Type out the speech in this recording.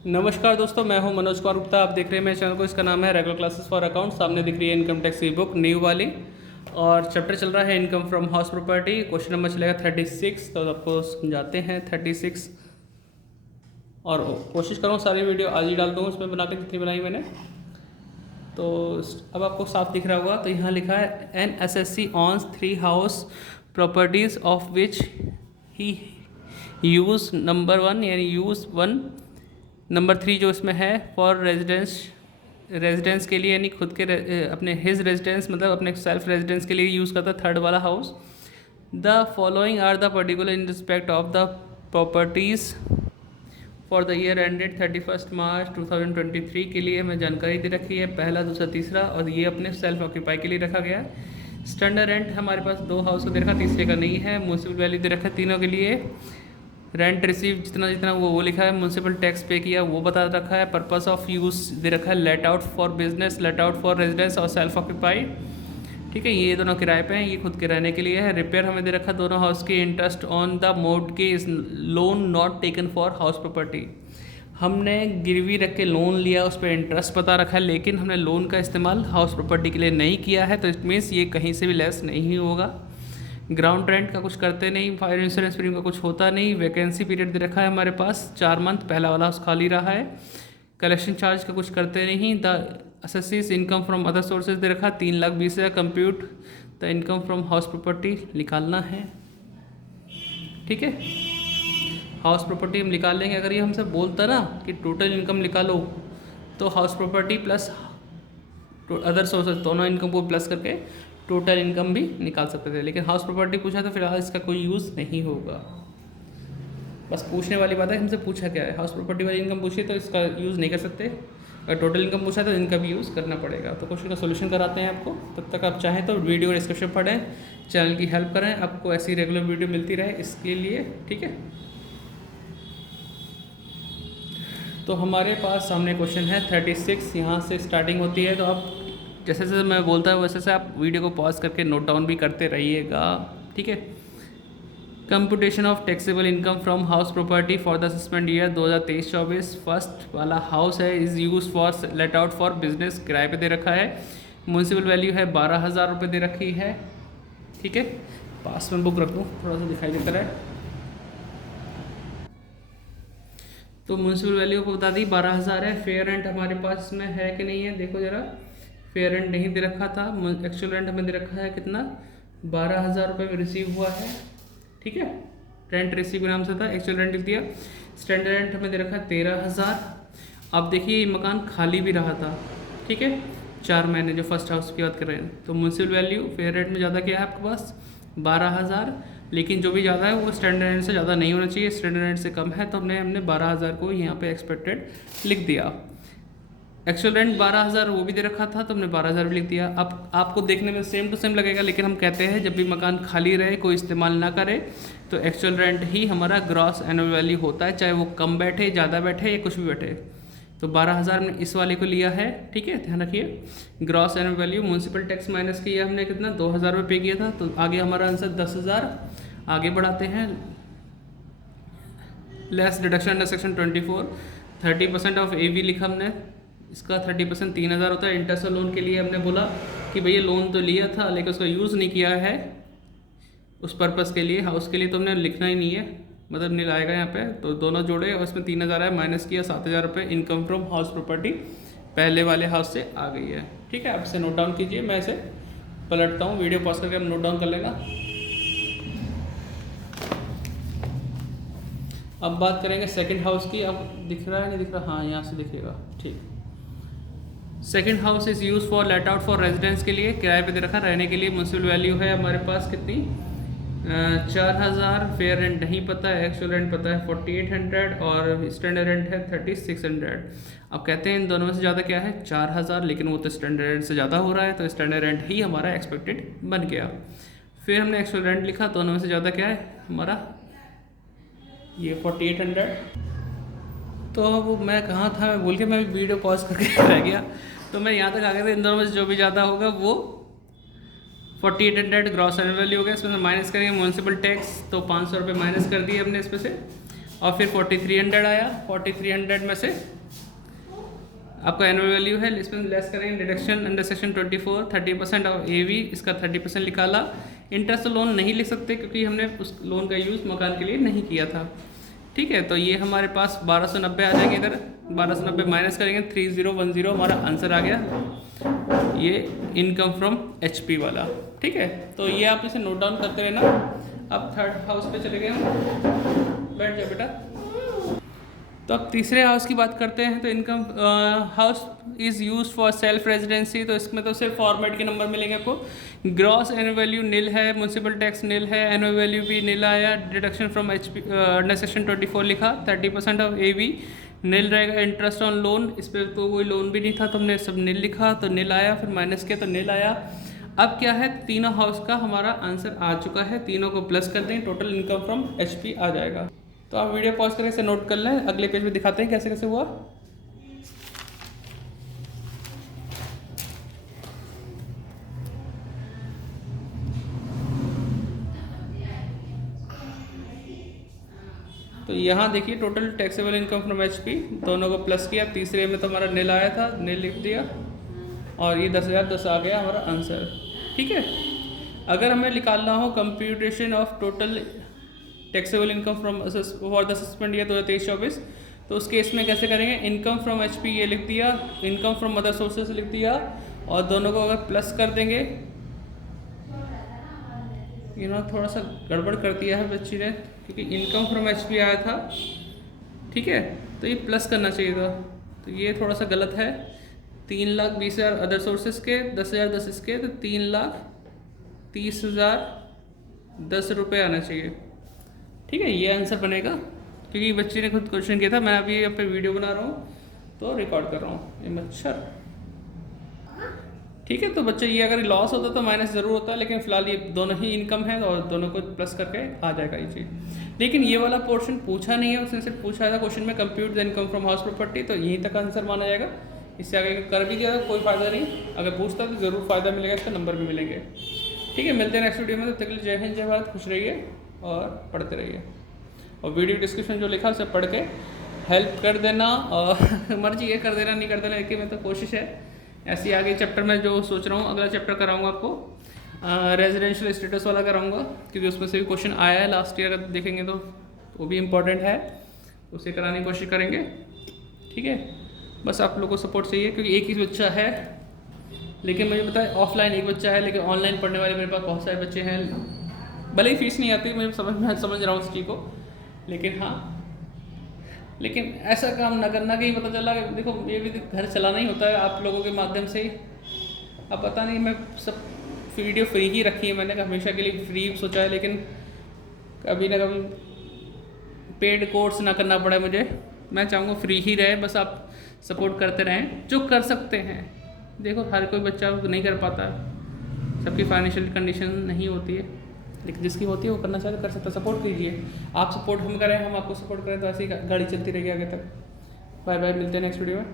नमस्कार दोस्तों, मैं हूं मनोज कुमार गुप्ता। आप देख रहे हैं मेरे चैनल को। इसका नाम है रेगुलर क्लासेस फॉर अकाउंट। सामने दिख रही है इनकम टैक्स की बुक न्यू वाली, और चैप्टर चल रहा है income from house property. Question number चलेगा 36। तो आपको समझाते हैं 36, और कोशिश करूँ सारी वीडियो आज ही डाल दूँ उसमें बना के जितनी बनाई मैंने। तो अब आपको साफ दिख रहा होगा। तो यहाँ लिखा है N SSC owns 3 house properties of which he use number 1 यानी यूज़ 1 नंबर 3 जो इसमें है फॉर रेजिडेंस के लिए, यानी खुद के अपने हिज रेजिडेंस मतलब अपने सेल्फ रेजिडेंस के लिए यूज़ करता है थर्ड वाला house. The following are the particular in respect of the properties for the year ended 31 March 2023 के लिए हमें जानकारी दे रखी है, पहला, दूसरा, तीसरा, और ये अपने सेल्फ ऑक्यूपाई के लिए रखा गया है। स्टैंडर्ड रेंट हमारे पास 2 हाउस को दे रखा, तीसरे का नहीं है। म्यूनसिपल वैल्यू दे रखा है तीनों के लिए। रेंट रिसीव जितना जितना वो लिखा है। म्यूनसिपल टैक्स पे किया वो बता रखा है। पर्पस ऑफ यूज़ दे रखा है, let out for business, let out for residence और सेल्फ ऑक्यूपाई। ठीक है, ये दोनों किराए पे हैं, ये खुद के रहने के लिए है। रिपेयर हमें दे रखा दोनों हाउस की। Interest on the mortgage loan not taken for house property, हमने गिरवी रख के लोन लिया, उस पर इंटरेस्ट बता रखा है, लेकिन हमने लोन का इस्तेमाल हाउस प्रॉपर्टी के लिए नहीं किया है, तो इट मीन्स ये कहीं से भी लेस नहीं होगा। ग्राउंड रेंट का कुछ करते नहीं, फायर इंश्योरेंस प्रीमियम का कुछ होता नहीं। वैकेंसी पीरियड दे रखा है हमारे पास 4 मंथ, पहला वाला हाउस खाली रहा है। कलेक्शन चार्ज का कुछ करते नहीं। The assessee's income from other sources दे रखा 3,20,000। Compute the income from house property निकालना है। ठीक है, हाउस प्रॉपर्टी हम निकाल लेंगे। अगर ये हमसे बोलता ना कि टोटल इनकम निकालो, तो house property plus other sources दोनों इनकम को प्लस करके टोटल इनकम भी निकाल सकते थे, लेकिन हाउस प्रॉपर्टी पूछा तो फिलहाल इसका कोई यूज़ नहीं होगा। बस पूछने वाली बात है, हमसे पूछा क्या है। हाउस प्रॉपर्टी वाली इनकम पूछी तो इसका यूज़ नहीं कर सकते, अगर टोटल इनकम पूछा तो इनका भी यूज़ करना पड़ेगा। तो क्वेश्चन का सोल्यूशन कराते हैं आपको। तब तक आप चाहें तो वीडियो डिस्क्रिप्शन पढ़ें, चैनल की हेल्प करें, आपको ऐसी रेगुलर वीडियो मिलती रहे इसके लिए। ठीक है, तो हमारे पास सामने क्वेश्चन है 36, यहाँ से स्टार्टिंग होती है। तो आप जैसे जैसे मैं बोलता हूँ वैसे से आप वीडियो को पॉज करके नोट डाउन भी करते रहिएगा। ठीक है, computation of taxable income from house property for the assessment year 2023-24। First वाला हाउस है is use for let out for business, किराए पे दे रखा है। म्यूनसिपल वैल्यू है 12,000 रुपये दे रखी है। ठीक है, पास में बुक रख दूँ, थोड़ा सा दिखाई देता है। तो म्यूनसिपल वैल्यू को बता दी 12,000 है। फेयर रेंट हमारे पास इसमें है कि नहीं है, देखो ज़रा। फेयर रेंट नहीं दे रखा था। एक्चुअल रेंट हमें दे रखा है कितना, 12,000 रुपये में रिसीव हुआ है। ठीक है, रेंट रिसीव नाम से था, एक्चुअल रेंट लिख दिया। स्टैंडर्ड रेंट हमें दे रखा है 13,000। अब देखिए ये मकान खाली भी रहा था। ठीक है, 4 महीने, जो फर्स्ट हाउस की बात कर रहे हैं। तो म्यूनसिपल वैल्यू फेयर रेंट में ज़्यादा क्या है आपके पास, 12,000, लेकिन जो भी ज़्यादा है वो स्टैंडर्ड रेंट से ज़्यादा नहीं होना चाहिए, स्टैंडर्ड रेंट से कम है, तो हमने 12,000 को यहाँ पे एक्सपेक्टेड लिख दिया। एक्चुअल रेंट 12,000 वो भी दे रखा था, तो हमने 12,000 भी लिख दिया। अब आपको देखने में सेम टू सेम लगेगा, लेकिन हम कहते हैं जब भी मकान खाली रहे, कोई इस्तेमाल ना करे, तो एक्चुअल रेंट ही हमारा ग्रॉस एनुअल वैल्यू होता है, चाहे वो कम बैठे, ज़्यादा बैठे, या कुछ भी बैठे। तो 12,000 में इस वाले को लिया है। ठीक है, ध्यान रखिए। Gross annual value, municipal tax minus किया हमने कितना, 2,000 रुपये पे किया था, तो आगे हमारा आंसर 10,000। आगे बढ़ाते हैं। Less deduction under section 24, 30% of AV लिखा हमने, इसका 30% 3,000 होता है। इंटरेस्ट लोन के लिए हमने बोला कि भैया लोन तो लिया था लेकिन उसका यूज़ नहीं किया है उस पर्पज़ के लिए, हाउस के लिए, तो हमने लिखना ही नहीं है, मतलब नहीं लाएगा यहाँ पे। तो दोनों जोड़े और उसमें 3,000 है, माइनस किया 7,000 रुपये। इनकम फ्रॉम हाउस प्रॉपर्टी पहले वाले हाउस से आ गई है। ठीक है, आप इसे नोट डाउन कीजिए, मैं इसे पलटता हूँ, वीडियो पॉज करके हम नोट डाउन कर लेगा। अब बात करेंगे सेकंड हाउस की। अब दिख रहा है नहीं दिख रहा, हाँ यहाँ से दिखेगा। ठीक, second house is use for let out for residence के लिए, किराए पे दे रखा, रहने के लिए। म्यूनसिपल वैल्यू है हमारे पास कितनी, 4,000। फेयर रेंट नहीं पता है, एक्चुअल रेंट पता है 4,800, और स्टैंडर्ड रेंट है 3,600। अब कहते हैं इन दोनों में से ज़्यादा क्या है, 4,000, लेकिन वो तो स्टैंडर्ड रेंट से ज़्यादा हो रहा है, तो स्टैंडर्ड रेंट ही हमारा एक्सपेक्टेड बन गया। फिर हमने एक्चुअल रेंट लिखा, दोनों में से ज़्यादा क्या है हमारा, ये 4,800। तो अब मैं कहाँ था, मैं भूल के, मैं वीडियो पॉज करके रह गया। तो मैं यहाँ तक आ गया था, इन दोनों में से जो भी ज़्यादा होगा वो 4,800 ग्रॉस एनुअल वैल्यू हो गया। इसमें से माइनस करेंगे म्यूनसिपल टैक्स, तो 500 रुपये माइनस कर दिए हमने इसमें से। और फिर 4300 आया। 4300 में से आपका एनुअल वैल्यू है, इसमें लेस करेंगे deduction under section 24 30% of AV, इसका 30% निकाला। इंटरेस्ट लोन नहीं लिख सकते क्योंकि हमने उस लोन का यूज़ मकान के लिए नहीं किया था। ठीक है, तो ये हमारे पास 1290 आ जाएंगे। इधर 1290 माइनस करेंगे 3010, हमारा आंसर आ गया ये इनकम फ्रॉम HP वाला। ठीक है, तो ये आप इसे नोट डाउन करते रहना। अब थर्ड हाउस पे चले गए हम, बैठ जाओ बेटा। तो अब तीसरे हाउस की बात करते हैं। तो income house is use for self residency, तो इसमें तो सिर्फ फॉर्मेट के नंबर मिलेंगे आपको। ग्रॉस एनुअल वैल्यू निल है, म्यूनसिपल टैक्स निल है, एनुअल वैल्यू भी निल आया, deduction from HP under section 24 लिखा, 30% ऑफ AV निल रहेगा। इंटरेस्ट ऑन लोन, इस पर तो कोई लोन भी नहीं था तो हमने सब निल लिखा, तो निल आया, फिर माइनस किया तो निल आया। अब क्या है, तीनों हाउस का हमारा आंसर आ चुका है, तीनों को प्लस कर दें, टोटल इनकम फ्रॉम HP आ जाएगा। तो आप वीडियो पॉज करके इसे नोट कर लें, अगले पेज में दिखाते हैं कैसे कैसे हुआ। तो यहाँ देखिए total taxable income from HP, दोनों को प्लस किया। तीसरे में तो हमारा निल आया था, निल लिख दिया, और ये 10,010 आ गया हमारा आंसर। ठीक है, अगर हमें निकालना हो computation of total taxable income from for the assessment year 2023-24, तो उस केस में कैसे करेंगे, इनकम फ्रॉम HP ये लिख दिया, इनकम फ्रॉम अदर सोर्सेज लिख दिया, और दोनों को अगर प्लस कर देंगे, थोड़ा सा गड़बड़ कर दिया है बच्ची ने, क्योंकि इनकम फ्रॉम HP आया था। ठीक है, तो ये प्लस करना चाहिए था, तो ये थोड़ा सा गलत है। 3,20,000 अदर सोर्सेज के, 10,010 इसके, तो 3,30,010 रुपये आना चाहिए। ठीक है, ये आंसर बनेगा, क्योंकि बच्ची ने खुद क्वेश्चन किया था, मैं अभी यहाँ पे वीडियो बना रहा हूँ तो रिकॉर्ड कर रहा हूँ। ये मच्छर। ठीक है, तो बच्चे ये अगर लॉस होता तो माइनस ज़रूर होता है, लेकिन फिलहाल ये दोनों ही इनकम है और दोनों को प्लस करके आ जाएगा ये चीज़। लेकिन ये वाला पोर्शन पूछा नहीं है, उसने सिर्फ पूछा था क्वेश्चन में compute the income from house property, तो यहीं तक आंसर माना जाएगा। इससे आगे कर भी दिया तो कोई फ़ायदा नहीं, अगर पूछता तो ज़रूर फ़ायदा मिलेगा, इसका नंबर भी मिलेंगे। ठीक है, मिलते हैं नेक्स्ट वीडियो में, तब तक के लिए जय हिंद जय भारत, खुश रहिए और पढ़ते रहिए। और वीडियो डिस्क्रिप्शन जो लिखा उसे पढ़ के हेल्प कर देना, और मर्जी ये कर देना नहीं कर देना, लेकिन मैं तो कोशिश है ऐसी आगे चैप्टर में जो सोच रहा हूँ, अगला चैप्टर कराऊंगा आपको रेजिडेंशियल स्टेटस वाला कराऊंगा, क्योंकि उसमें से भी क्वेश्चन आया है लास्ट ईयर, अगर देखेंगे तो वो भी इम्पॉर्टेंट है, उसे कराने की कोशिश करेंगे। ठीक है, बस आप लोगों को सपोर्ट चाहिए, क्योंकि एक ही बच्चा है, लेकिन मुझे पता है ऑफलाइन एक बच्चा है, लेकिन ऑनलाइन पढ़ने वाले मेरे पास बहुत सारे बच्चे हैं। भले ही फीस नहीं आती, मैं समझ रहा हूँ उस चीज़ को, लेकिन हाँ, लेकिन ऐसा काम ना करना कि पता चला कि देखो ये भी घर चलाना ही होता है आप लोगों के माध्यम से। अब पता नहीं, मैं सब वीडियो फ्री ही रखी है मैंने, हमेशा के लिए फ्री सोचा है, लेकिन कभी ना कभी पेड कोर्स ना करना पड़े मुझे। मैं चाहूँगा फ्री ही रहे, बस आप सपोर्ट करते रहें जो कर सकते हैं। देखो हर कोई बच्चा नहीं कर पाता, सबकी फाइनेंशियल कंडीशन नहीं होती है, लेकिन जिसकी होती है वो करना चाहे तो कर सकता है। सपोर्ट कीजिए, आप सपोर्ट हम करें, हम आपको सपोर्ट करें, तो ऐसी गाड़ी चलती रहेगी आगे तक। बाय बाय, मिलते हैं नेक्स्ट वीडियो में।